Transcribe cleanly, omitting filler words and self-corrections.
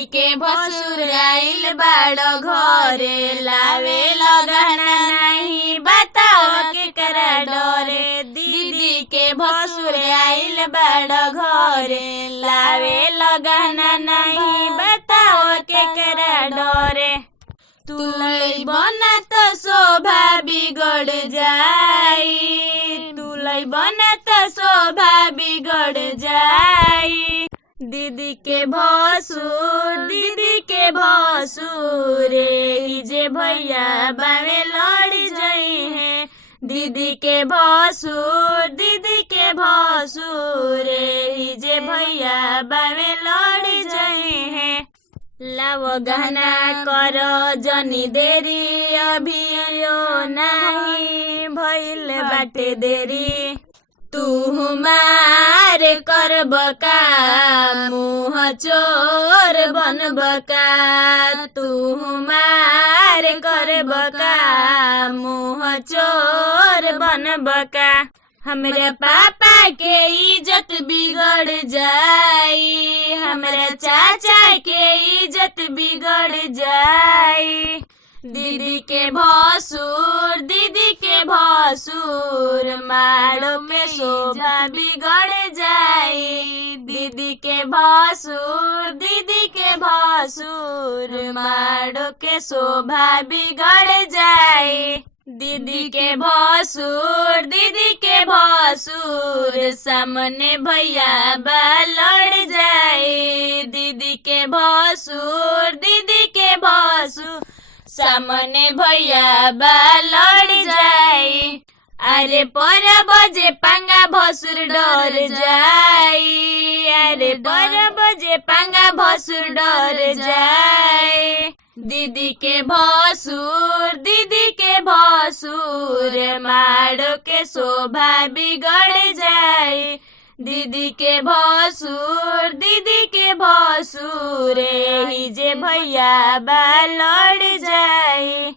दीदी के भसुर आइल बाड़ो घरे, लावे लगना नहीं बताओ केकरा डरे। दीदी के भसुर आइल बाड़ो घरे, लावे लगना नहीं बताओ केकरा डरे। तुलई बना तो शोभा बिगड़ जाई, तुलई बना तो शोभा बिगड़ जाई। दीदी के भसुर जे भैया बावे लड़ जाई है। दीदी के भसुर जे भैया बावे लड़ जाई है। लाव गहना करो जनी देरी, अभियो नहीं भइल बाटे देरी। तू मार करब का मुँह चोर बनब का, तू मार करब का मुँह चोर बनब का। हमरा पापा के इज्जत बिगड़ जाई, हमरा चाचा के इज्जत बिगड़ जाई। दीदी के भसुर मारो के शोभा बिगड़ जाई। दीदी के भसुर मारो के शोभा बिगड़ जाई। दीदी के भसुर सामने भैया बा लड़ जाए। दीदी के भसुर सामने भैया बा लड़ जाए। अरे पर बजे पंगा भसुर डर जाई, अरे पर बजे पंगा भसुर डर जाए। दीदी के भसुर मारो के शोभा बिगड़ जाए। दीदी के भसुर ही जे भैया बा लड़ जाए।